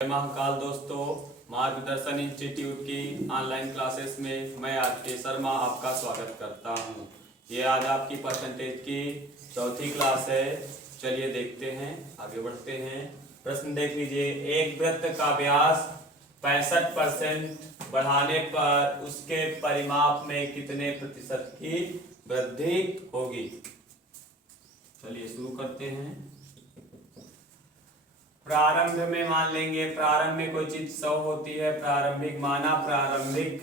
महाकाल दोस्तों, मार्गदर्शन इंस्टीट्यूट की ऑनलाइन क्लासेस में मैं आरके शर्मा आपका स्वागत करता हूं। ये आज आपकी परसेंटेज की चौथी क्लास है। चलिए देखते हैं, आगे बढ़ते हैं। प्रश्न देख लीजिए। एक वृत्त का व्यास 65% बढ़ाने पर उसके परिमाप में कितने प्रतिशत की वृद्धि होगी। चलिए शुरू करते हैं। प्रारंभ में मान लेंगे, प्रारंभ में कोई चीज 100 होती है, प्रारंभिक माना, प्रारंभिक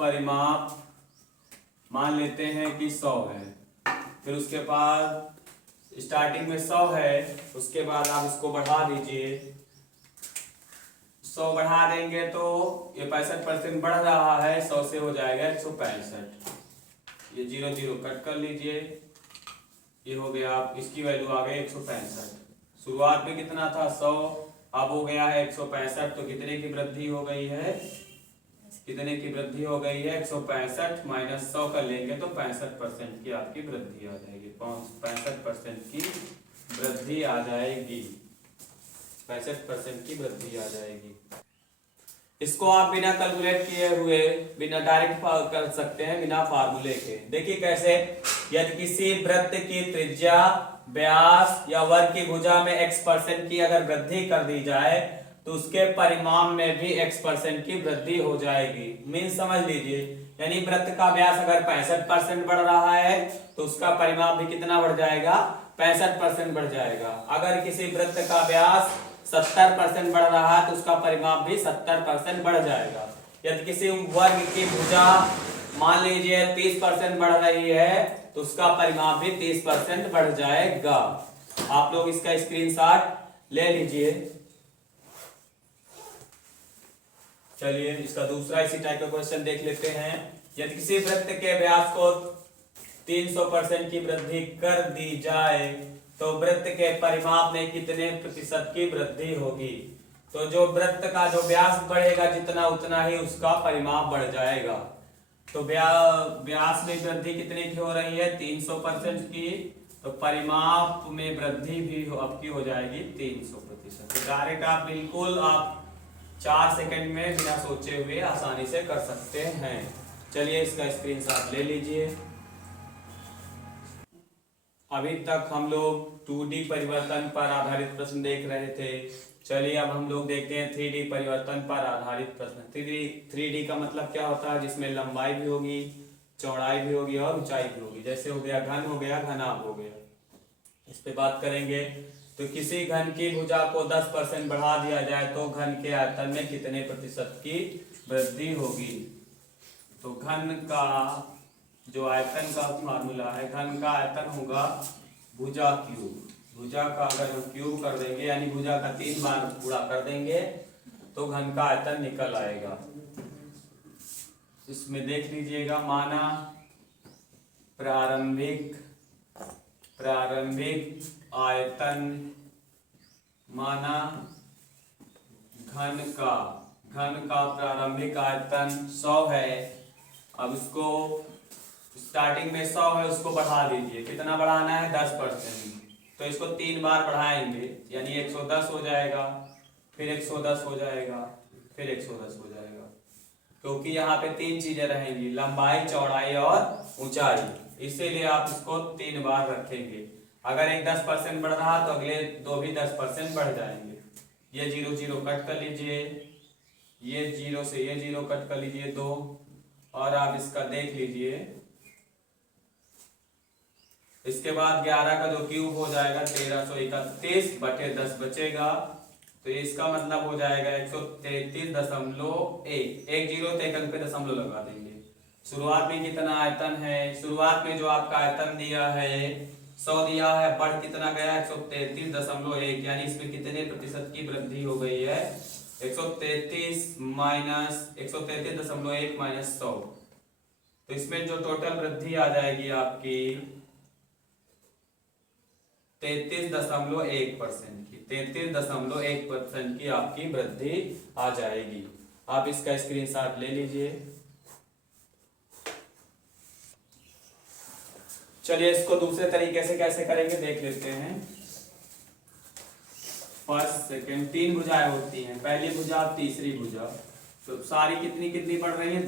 परिमाप मान लेते हैं कि 100 है। फिर उसके बाद स्टार्टिंग में 100 है, उसके बाद आप इसको बढ़ा दीजिए। 100 बढ़ा देंगे तो ये 65% बढ़ रहा है, 100 से हो जाएगा 165। ये 0 0 कट कर लीजिए, ये हो गया। इसकी वैल्यू आ गई 165। शुरुआत में कितना था 100, अब हो गया है 165। तो कितने की वृद्धि हो गई है, 165 माइनस 100 कर लेंगे तो 65% की आपकी वृद्धि आ जाएगी। 65% की वृद्धि आ जाएगी, 65% की वृद्धि आ जाएगी। इसको आप बिना कैलकुलेट किए हुए बिना डायरेक्ट कर सकते हैं, बिना फार्मूले के। देखिए कैसे। यदि किसी वृत्त की त्रिज्या, व्यास या वर्ग की भुजा में x% की अगर वृद्धि कर दी जाए तो उसके परिमाप में भी x% की वृद्धि हो जाएगी। मीन समझ लीजिए, यानी वृत्त का व्यास अगर 65% बढ़ रहा है तो उसका परिमाप भी कितना बढ़ जाएगा, 65% बढ़ जाएगा। अगर किसी वृत्त का व्यास 70% बढ़ रहा है तो उसका परिमाप भी 70% बढ़ जाएगा। यदि किसी वर्ग की भुजा मान लीजिए 30% बढ़ रही है तो उसका परिमाप भी 30% बढ़ जाएगा। आप लोग इसका स्क्रीनशॉट ले लीजिए। चलिए इसका दूसरा इसी टाइप का क्वेश्चन देख लेते हैं। यदि किसी वृत्त के व्यास को 300% की वृद्धि कर दी जाए तो वृत्त के परिमाप में कितने प्रतिशत की वृद्धि होगी। तो जो वृत्त का जो व्यास बढ़ेगा जितना, उतना ही उसका परिमाप बढ़ जाएगा। तो व्यास में वृद्धि कितने की हो रही है, 300% की, तो परिमाप में वृद्धि भी आपकी हो जाएगी 300%। तो डायरेक्ट आप बिल्कुल 4 सेकंड में बिना सोचे हुए आसानी से कर सकते हैं। चलिए इसका स्क्रीनशॉट ले लीजिए। अभी तक हम लोग 2D परिवर्तन पर आधारित प्रश्न देख रहे थे। चलिए अब हम लोग देखते हैं 3D परिवर्तन पर आधारित प्रश्न। 3D का मतलब क्या होता है, जिसमें लंबाई भी होगी, चौड़ाई भी होगी और ऊंचाई भी होगी। जैसे हो गया घन, हो गया घनाभ, हो गया। इस पे बात करेंगे। तो किसी घन की भुजा को 10% बढ़ा दिया जाए तो घन के आयतन में कितने प्रतिशत की वृद्धि होगी। तो घन का जो आयतन का फार्मूला है, घन का आयतन होगा भुजा क्यूब। भुजा का अगर हम क्यूब कर देंगे, यानी भुजा का 3 बार पूरा कर देंगे तो घन का आयतन निकल आएगा। इसमें देख लीजिएगा, माना प्रारंभिक आयतन, माना घन का प्रारंभिक आयतन 100 है। अब इसको स्टार्टिंग में 100 है, उसको बढ़ा दीजिए। कितना बढ़ाना है, 10%। तो इसको 3 बार बढ़ाएंगे, यानी 110 हो जाएगा, फिर 110 हो जाएगा, फिर 110 हो जाएगा। क्योंकि यहाँ पे 3 चीजें रहेंगी, लंबाई, चौड़ाई और ऊंचाई, इसीलिए आप इसको 3 बार रखेंगे। अगर एक 10% बढ़ रहा तो अगले 2 भी 10% बढ़ जाएंगे। ये 0 0 कट कर लीजिए, ये 0 से ये 0 कट कर लीजिए 2, और आप इसका देख लीजिए। इसके बाद 11 का जो क्यूब हो जाएगा 1331/10 बचेगा। तो इसका मतलब हो जाएगा 133.1। एक 0 तो एक अंक पे दशमलव लगा देंगे। शुरुआत में कितना आयतन है, शुरुआत में जो आपका आयतन दिया है 100 दिया है, बढ़ कितना गया 133.1, यानी इसमें कितने प्रतिशत की वृद्धि हो गई है, 133.1 माइनस 100। तो इसमें जो टोटल वृद्धि आ जाएगी आपकी 33.1% की, 33.1% की आपकी वृद्धि आ जाएगी। आप इसका स्क्रीनशॉट ले लीजिए। चलिए इसको दूसरे तरीके से कैसे करेंगे देख लेते हैं। फर्स्ट सेकंड, 3 भुजाएं होती हैं, पहली भुजा और तीसरी भुजा। तो सारी कितनी कितनी बढ़ रही है?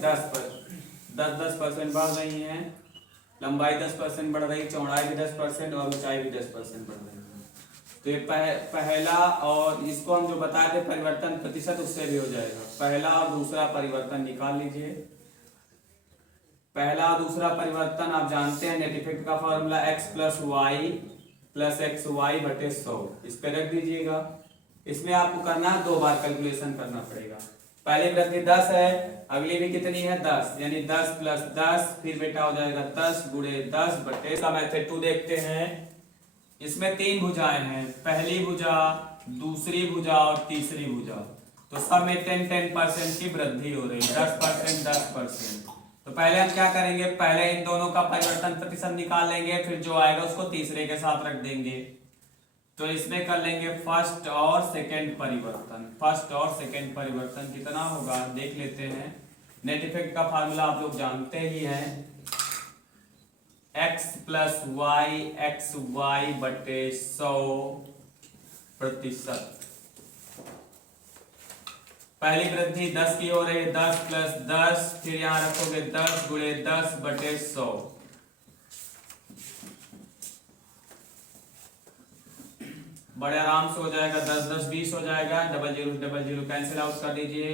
10% बढ़ रही हैं। लंबाई 10% बढ़ रही, चौड़ाई भी 10% और ऊंचाई भी 10% बढ़ रही है। तो ये पहला, और इसको हम जो बताए थे परिवर्तन प्रतिशत, उससे भी हो जाएगा। पहला और दूसरा परिवर्तन निकाल लीजिए। पहला और दूसरा परिवर्तन आप जानते हैं, नेट इफेक्ट का formula x plus Y plus X Y बटे 100, इस पे रख दीजिएगा। इसमें आपको करना है 2 बार कैलकुलेशन करना पड़ेगा। पहली वृद्धि 10 है, अगली भी कितनी है? 10, यानी 10 प्लस 10, फिर बेटा हो जाएगा 10 गुणे 10 बटे। इसका मेथड 2 देखते हैं। इसमें 3 भुजाएं हैं, पहली भुजा, दूसरी भुजा और तीसरी भुजा। तो सब में 10% की वृद्धि हो रही है, 10%, 10%। तो पहले हम क्या करेंगे? पहले इन दोनों का परिवर्तन प्रतिशत निकाल लेंगे, फिर जो आएगा उसको तीसरे के साथ रख देंगे। तो इसमें कर लेंगे फर्स्ट और सेकंड परिवर्तन। फर्स्ट और सेकंड परिवर्तन कितना होगा देख लेते हैं। नेट इफेक्ट का फार्मूला आप लोग जानते ही हैं, x plus Y X Y बटे 100%। पहली वृद्धि 10 की हो रही है, 10 प्लस 10, फिर यहां रखोगे 10 गुणे 10 बटे 100। बड़े आराम से हो जाएगा, 10 10 20 हो जाएगा, डबल जीरो कैंसिल आउट कर दीजिए।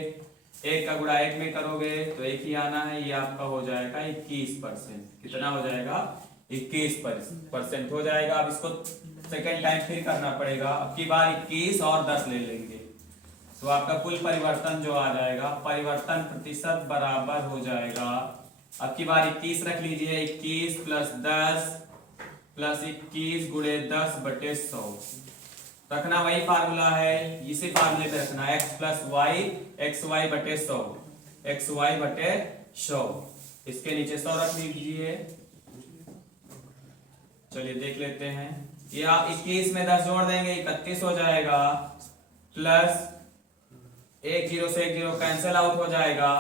1 का गुणा 1 में करोगे तो 1 ही आना है, ये आपका हो जाएगा 21%। कितना हो जाएगा? 21% हो जाएगा। अब इसको सेकेंड टाइम फिर करना पड़ेगा, अब की बार 21 और 10 ले लेंगे, तो आपका कुल परिवर्तन जो आ जाएगा, परिवर्तन प्रतिशत बराबर हो जाएगा। अब की बार 21 रख लीजिए, 21 प्लस 10 प्लस 21 गुणे 10 बटे 100। रखना वही फार्मूला है, इसी फार्मूले पे रखना, x plus Y X Y बटे 100, एक्स वाई बटे 100। इसके नीचे 100 रख लीजिए। चलिए देख लेते हैं, ये आप 21 में 10 जोड़ देंगे 31 हो जाएगा, प्लस 1 0 से 1 0 कैंसिल आउट हो जाएगा,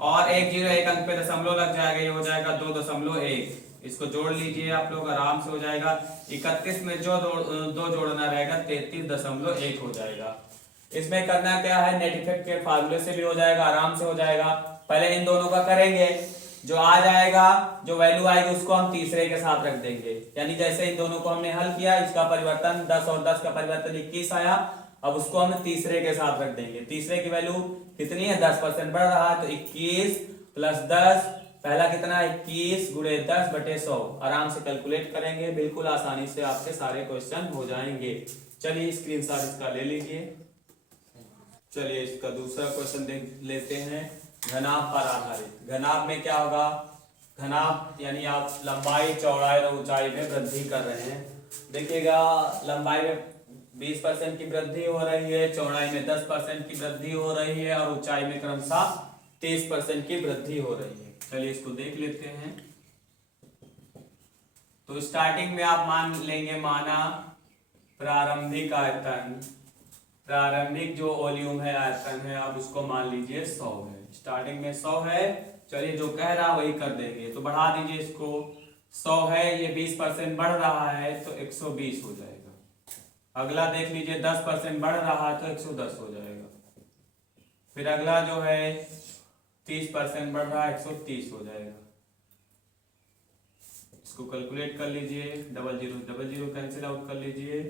और 1 0 एक अंक पे दशमलव लग जाएगा, ये हो जाएगा 2.1। इसको जोड़ लीजिए आप लोग, आराम से हो जाएगा। 31 में जो 2 जोड़ना रहेगा 33.1 हो जाएगा। इसमें करना क्या है, नेट इफेक्ट के फार्मूले से भी हो जाएगा, आराम से हो जाएगा। पहले इन दोनों का करेंगे, जो आ जाएगा, जो वैल्यू आएगी उसको हम तीसरे के साथ रख देंगे। यानी जैसे इन दोनों को हमने हल किया, इसका परिवर्तन 10 और 10 का परिवर्तन 21 आया, अब उसको हम तीसरे के साथ रख देंगे। तीसरे की वैल्यू कितनी है? 10% बढ़ रहा है, तो 21 प्लस 10, पहला कितना है? 21 गुणे 10 बटे 100। आराम से कैलकुलेट करेंगे, बिल्कुल आसानी से आपके सारे क्वेश्चन हो जाएंगे। चलिए स्क्रीनशॉट इसका ले लीजिए। चलिए इसका दूसरा क्वेश्चन देख लेते हैं, घनाभ पर आधारित। घनाभ में क्या होगा? घनाभ यानी आप लंबाई, चौड़ाई और ऊंचाई में वृद्धि कर रहे हैं। देखिएगा, लंबाई में 20% की वृद्धि हो रही है, चौड़ाई में 10% की वृद्धि हो रही है, और ऊंचाई में क्रमशः 30% की वृद्धि हो रही है। चलिए इसको देख लेते हैं। तो स्टार्टिंग में आप मान लेंगे, माना प्रारंभिक आयतन, प्रारंभिक जो वॉल्यूम है, आयतन है, आप उसको मान लीजिए 100 है। स्टार्टिंग में 100 है, चलिए जो कह रहा वही कर देंगे, तो बढ़ा दीजिए इसको। 100 है, ये 20% बढ़ रहा है तो 120 हो जाएगा। अगला देख लीजिए, 10% बढ़ रहा है तो 110 हो जाएगा। फिर अगला जो है 30% बढ़ रहा है, 130 हो जाएगा। इसको कैलकुलेट कर लीजिए, डबल जीरो कैंसिल आउट कर लीजिए।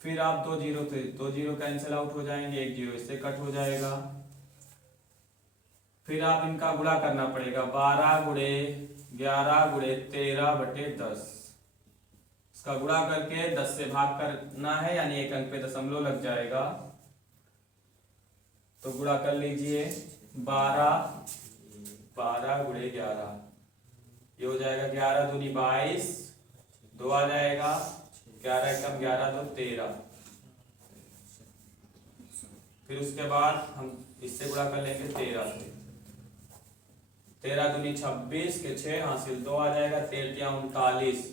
फिर आप 2 जीरो थे, 2 जीरो कैंसिल आउट हो जाएंगे, 1 जीरो इससे कट हो जाएगा। फिर आप इनका गुणा करना पड़ेगा, 12 गुणे 11 गुणे 13 बटे 10। इसका गुणा करके 10 से भाग करना है, यानी एक अंक पे दशमलव लग जाएगा। तो गुणा कर लीजिए, 12 गुणे 11, ये हो जाएगा 11 दूनी 22, 2 आ जाएगा, 11 कम 11 तो 13। फिर उसके बाद हम इससे गुणा कर लेंगे 13 से, 13 दूनी 26 के 6 हासिल 2 आ जाएगा, 13 39,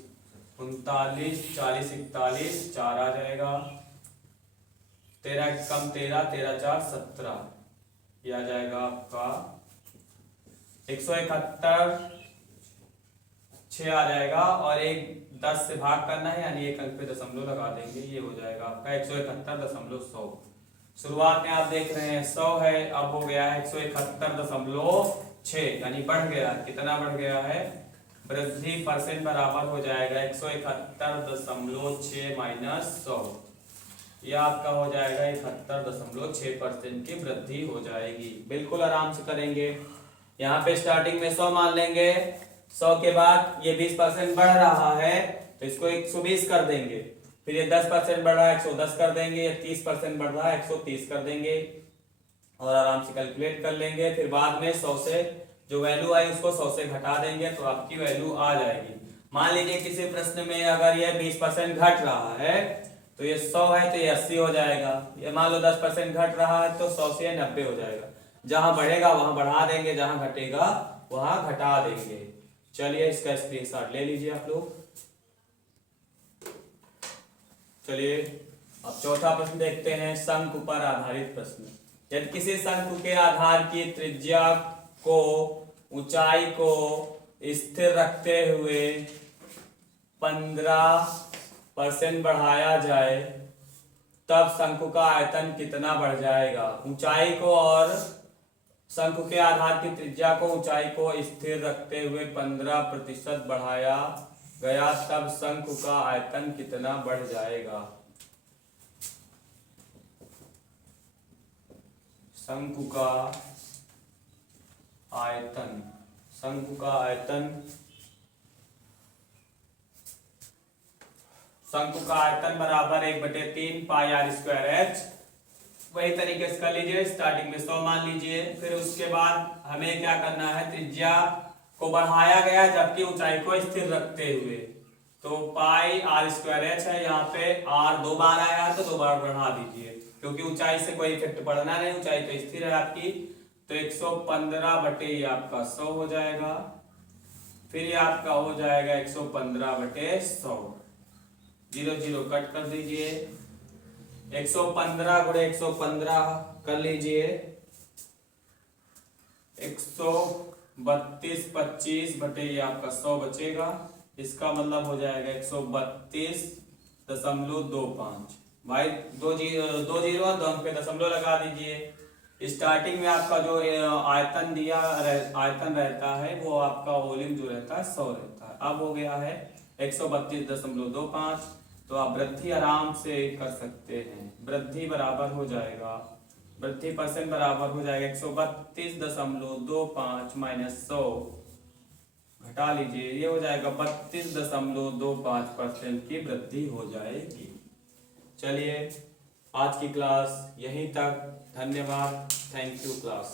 39 40 41 4 आ जाएगा, 13 कम 13, 13 4 17, ये आ जाएगा आपका 171, 6 आ जाएगा, और 1 10 से भाग करना है, यानी 1 अंक पे दशमलव लगा देंगे, ये हो जाएगा आपका 171.100। शुरुआत में आप देख रहे हैं 100 है, अब हो गया है 171.6, यानी बढ़ गया। कितना बढ़ गया है? वृद्धि परसेंट बराबर हो जाएगा 171.6 माइनस 100, ये आपका हो जाएगा 71.6% की वृद्धि हो जाएगी। बिल्कुल आराम से करेंगे। यहाँ पे स्टार्टिंग में 100 मान लेंगे, 100 के बाद ये 20% बढ़ रहा है तो इसको 120 कर देंगे, फिर ये 10% बढ़ रहा है 110 कर देंगे, ये 30% बढ़ रहा है 130 कर देंगे और आराम से कैलकुलेट कर लेंगे। फिर बाद में 100 से जो वैल्यू आई उसको 100 से घटा देंगे तो आपकी वैल्यू आ जाएगी। मान लीजिए किसी प्रश्न में अगर ये 20% घट रहा है तो ये 100 है तो ये 80 हो जाएगा। ये मान लो 10% घट रहा है तो 100 से 90 हो जाएगा। जहां बढ़ेगा वहां बढ़ा देंगे, जहां घटेगा वहां घटा देंगे। चलिए इसका स्क्रीनशॉट ले लीजिए आप लोग। चलिए अब चौथा प्रश्न देखते हैं, शंकु पर आधारित प्रश्न। यदि किसी शंकु के आधार की त्रिज्या को ऊंचाई को स्थिर रखते हुए 15% बढ़ाया जाए तब शंकु का आयतन कितना बढ़ जाएगा? ऊंचाई को और शंकु के आधार की त्रिज्या को ऊंचाई को स्थिर रखते हुए 15% बढ़ाया गया तब शंकु का आयतन कितना बढ़ जाएगा? शंकु का आयतन, शंकु का आयतन, शंकु का आयतन बराबर 1/3 पाई आर स्क्वायर एच। वही तरीके से कर लीजिए। स्टार्टिंग में 100 मान लीजिए, फिर उसके बाद हमें क्या करना है? त्रिज्या को बढ़ाया गया जबकि ऊंचाई को स्थिर रखते हुए, तो पाई आर स्क्वायर एच है, यहाँ पे आर 2 बार आया है तो 2 बार बढ़ा दीजिए क्योंकि ऊंचाई से कोई इफेक्ट पड़ना नहीं, ऊंचाई तो स्थिर है आपकी। तो 115 बटे ये आपका 100 हो जाएगा, फिर ये आपका हो जाएगा 115 बटे 100, 0 0 कट कर दीजिए। 115 गुणे 115 कर लीजिए, 132 25 बटे ये आपका 100 बचेगा, इसका मतलब हो जाएगा 132.25। भाई 2 जीरो और 2 अंक पे दशमलव लगा दीजिए। स्टार्टिंग में आपका जो आयतन दिया आयतन रहता है वो आपका वॉल्यूम जो रहता है 100 रहता है, अब हो गया है 132.25। तो आप वृद्धि आराम से कर सकते हैं। वृद्धि बराबर हो जाएगा, वृद्धि परसेंट बराबर हो जाएगा 132.25 माइनस 100, घटा लीजिए, ये हो जाएगा 32.25% की वृद्धि हो जाएगी। चलिए आज की क्लास यहीं तक। धन्यवाद। Thank you class.